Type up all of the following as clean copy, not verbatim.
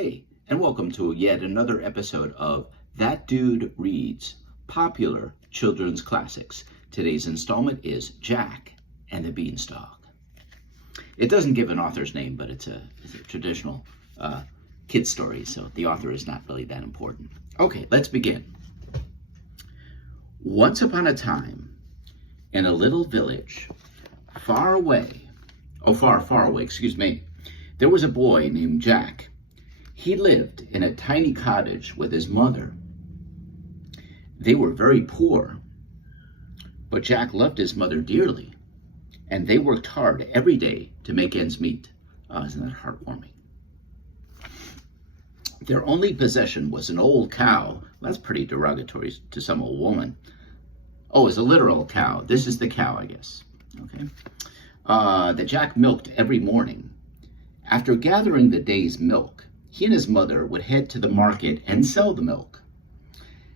Hey, and welcome to yet another episode of That Dude Reads Popular Children's Classics. Today's installment is Jack and the Beanstalk. It doesn't give an author's name, but it's a traditional kid story, so the author is not really that important. Okay, let's begin. Once upon a time, in a little village, far, far away, there was a boy named Jack. He lived in a tiny cottage with his mother. They were very poor, but Jack loved his mother dearly, and they worked hard every day to make ends meet. Oh, isn't that heartwarming? Their only possession was an old cow. That's pretty derogatory to some old woman. Oh, it's a literal cow. This is the cow, I guess. Okay. That Jack milked every morning. After gathering the day's milk, he and his mother would head to the market and sell the milk.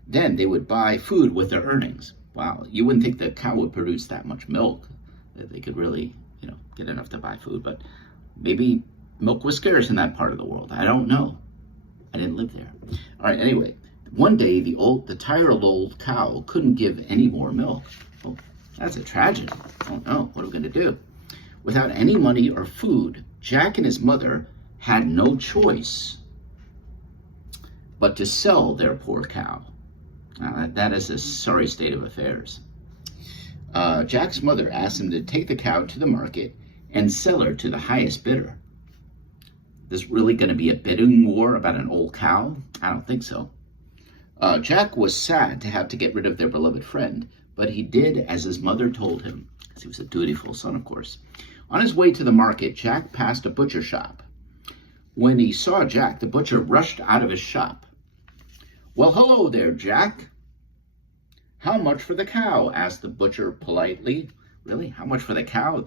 Then they would buy food with their earnings. Wow, you wouldn't think the cow would produce that much milk, that they could really, get enough to buy food, but maybe milk was scarce in that part of the world. I don't know. I didn't live there. All right, anyway, one day the tired old cow couldn't give any more milk. Oh, that's a tragedy. Oh no, what are we going to do? Without any money or food, Jack and his mother had no choice but to sell their poor cow. That is a sorry state of affairs. Jack's mother asked him to take the cow to the market and sell her to the highest bidder. Is really going to be a bidding war about an old cow? I don't think so. Jack was sad to have to get rid of their beloved friend, but he did as his mother told him, because he was a dutiful son, of course. On his way to the market, Jack passed a butcher shop. When he saw Jack, the butcher rushed out of his shop. "Well, hello there, Jack." "How much for the cow?" asked the butcher politely. Really? How much for the cow?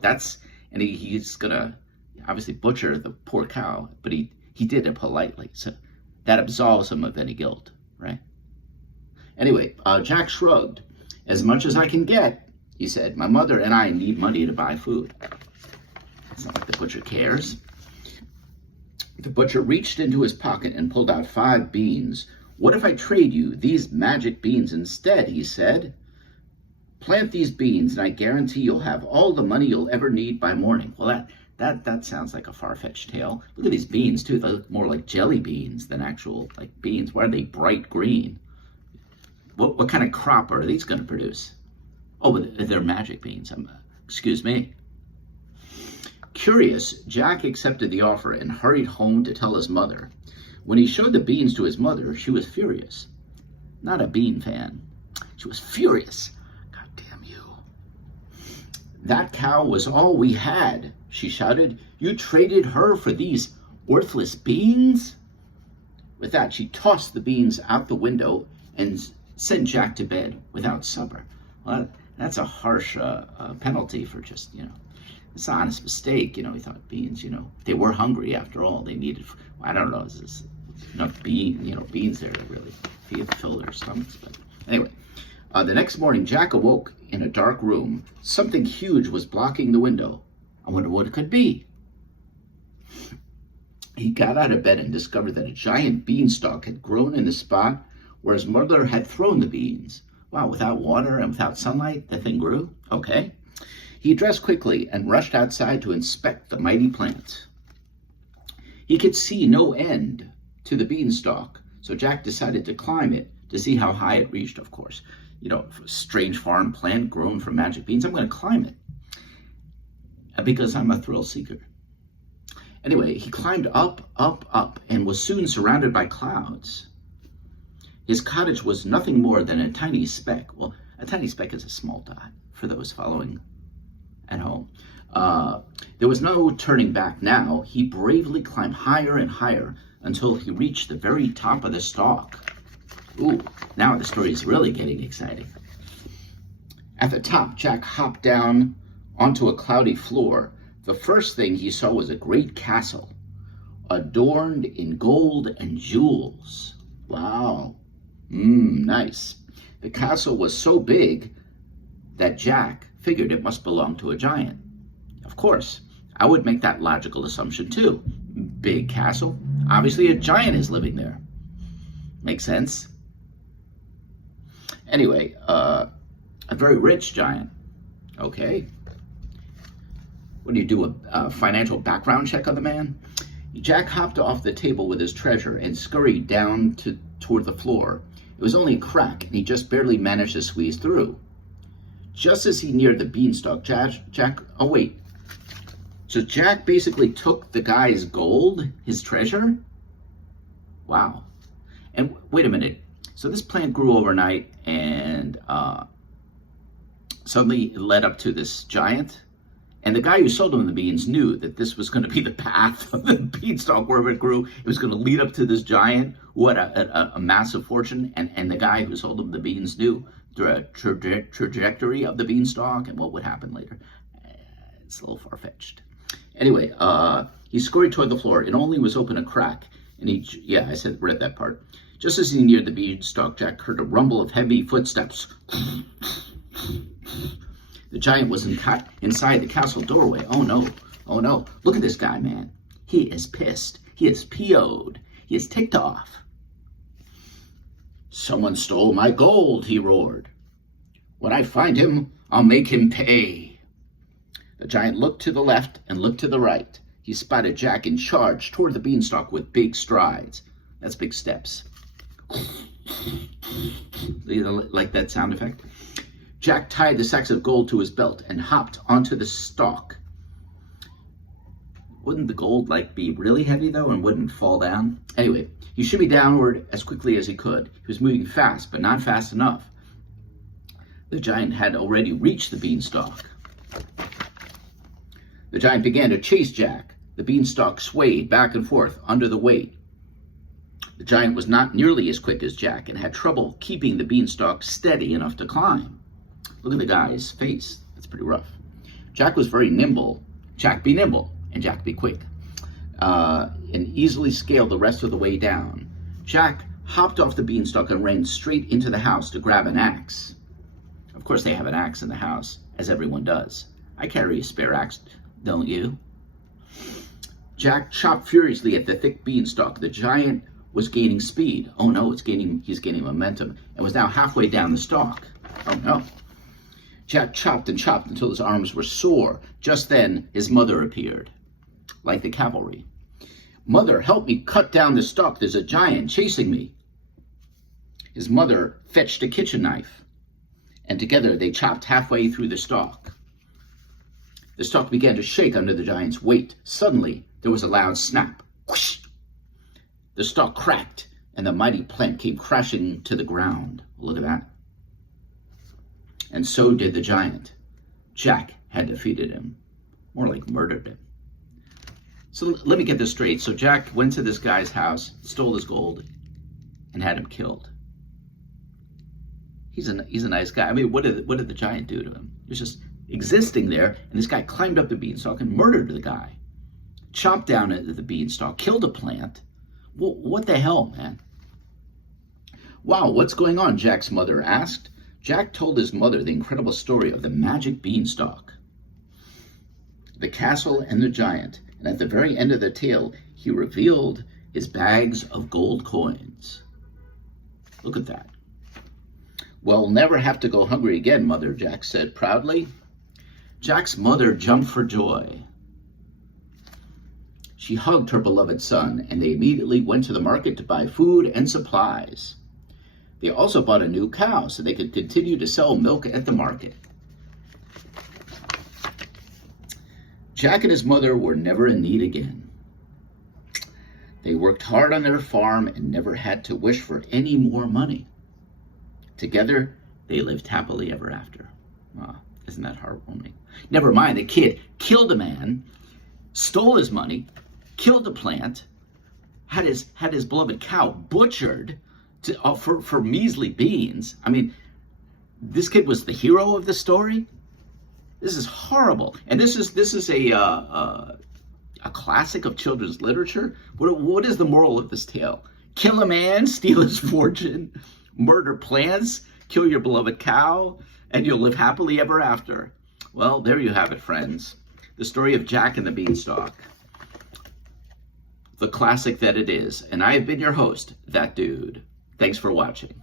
And he's gonna obviously butcher the poor cow, but he did it politely. So that absolves him of any guilt, right? Anyway, Jack shrugged. "As much as I can get," he said. "My mother and I need money to buy food." It's not like the butcher cares. The butcher reached into his pocket and pulled out 5 beans. "What if I trade you these magic beans instead?" he said. "Plant these beans and I guarantee you'll have all the money you'll ever need by morning." Well, that sounds like a far-fetched tale. Look at these beans too. They look more like jelly beans than actual beans. Why are they bright green? What kind of crop are these going to produce? Oh, but they're magic beans. Excuse me. Curious, Jack accepted the offer and hurried home to tell his mother. When he showed the beans to his mother, she was furious. Not a bean fan. She was furious. "God damn you. That cow was all we had," she shouted. "You traded her for these worthless beans?" With that, she tossed the beans out the window and sent Jack to bed without supper. Well, that's a harsh penalty for just, it's an honest mistake. He thought beans, they were hungry after all. They needed, I don't know, is this enough beans there to really fill their stomachs. But anyway, the next morning, Jack awoke in a dark room. Something huge was blocking the window. I wonder what it could be. He got out of bed and discovered that a giant beanstalk had grown in the spot where his mother had thrown the beans. Wow, without water and without sunlight, the thing grew? Okay. He dressed quickly and rushed outside to inspect the mighty plant. He could see no end to the beanstalk, so Jack decided to climb it to see how high it reached, of course. Strange foreign plant grown from magic beans. I'm going to climb it because I'm a thrill seeker. Anyway, he climbed up, and was soon surrounded by clouds. His cottage was nothing more than a tiny speck. Well, a tiny speck is a small dot for those following at home. There was no turning back now. He bravely climbed higher and higher until he reached the very top of the stalk. Ooh, now the story is really getting exciting. At the top, Jack hopped down onto a cloudy floor. The first thing he saw was a great castle, adorned in gold and jewels. Wow. Nice. The castle was so big that Jack figured it must belong to a giant. Of course, I would make that logical assumption too. big castle? Obviously, a giant is living there. Makes sense. Anyway, a very rich giant. Okay. What do you do, a financial background check on the man? Jack hopped off the table with his treasure and scurried down toward the floor. It was only a crack, and he just barely managed to squeeze through. Just as he neared the beanstalk, oh wait. So Jack basically took the guy's gold, his treasure? Wow. And wait a minute. So this plant grew overnight and suddenly it led up to this giant. And the guy who sold him the beans knew that this was going to be the path of the beanstalk wherever it grew. It was going to lead up to this giant who had a massive fortune. And the guy who sold him the beans knew the trajectory of the beanstalk and what would happen later. It's a little far-fetched. Anyway, he scurried toward the floor. It only was open a crack. And I read that part. Just as he neared the beanstalk, Jack heard a rumble of heavy footsteps. The giant was inside the castle doorway. Oh no, oh no. Look at this guy, man. He is pissed. He is PO'd. He is ticked off. Someone stole my gold, he roared. When I find him, I'll make him pay. The giant looked to the left and looked to the right. He spotted Jack and charged toward the beanstalk with big strides. That's big steps. Like that sound effect? Jack tied the sacks of gold to his belt and hopped onto the stalk. Wouldn't the gold be really heavy though and wouldn't fall down? Anyway, he shimmied downward as quickly as he could. He was moving fast, but not fast enough. The giant had already reached the beanstalk. The giant began to chase Jack. The beanstalk swayed back and forth under the weight. The giant was not nearly as quick as Jack and had trouble keeping the beanstalk steady enough to climb. Look at the guy's face. That's pretty rough. Jack was very nimble. Jack be nimble and Jack be quick. And easily scaled the rest of the way down. Jack hopped off the beanstalk and ran straight into the house to grab an axe. Of course they have an axe in the house, as everyone does. I carry a spare axe, don't you? Jack chopped furiously at the thick beanstalk. The giant was gaining speed. Oh no, he's gaining momentum and was now halfway down the stalk. Oh no. Jack chopped and chopped until his arms were sore. Just then, his mother appeared, like the cavalry. Mother, help me cut down the stalk. There's a giant chasing me. His mother fetched a kitchen knife, and together they chopped halfway through the stalk. The stalk began to shake under the giant's weight. Suddenly, there was a loud snap. Whoosh! The stalk cracked, and the mighty plant came crashing to the ground. Look at that. And so did the giant. Jack had defeated him. More like murdered him. So let me get this straight. So Jack went to this guy's house, stole his gold, and had him killed. He's a nice guy. I mean, what did the giant do to him? He was just existing there, and this guy climbed up the beanstalk and murdered the guy. Chopped down the beanstalk, killed a plant. What the hell, man? Wow, what's going on? Jack's mother asked. Jack told his mother the incredible story of the magic beanstalk, the castle, and the giant. And at the very end of the tale, he revealed his bags of gold coins. Look at that. We'll never have to go hungry again, Mother, Jack said proudly. Jack's mother jumped for joy. She hugged her beloved son, and they immediately went to the market to buy food and supplies. They also bought a new cow so they could continue to sell milk at the market. Jack and his mother were never in need again. They worked hard on their farm and never had to wish for any more money. Together, they lived happily ever after. Oh, isn't that heartwarming? Never mind, the kid killed a man, stole his money, killed a plant, had his beloved cow butchered for measly beans. I mean, this kid was the hero of the story. This is horrible, and this is a classic of children's literature. What is the moral of this tale? Kill a man, steal his fortune, murder plants, kill your beloved cow, and you'll live happily ever after. Well, there you have it, friends. The story of Jack and the Beanstalk. the classic that it is. And I have been your host, That Dude. Thanks for watching.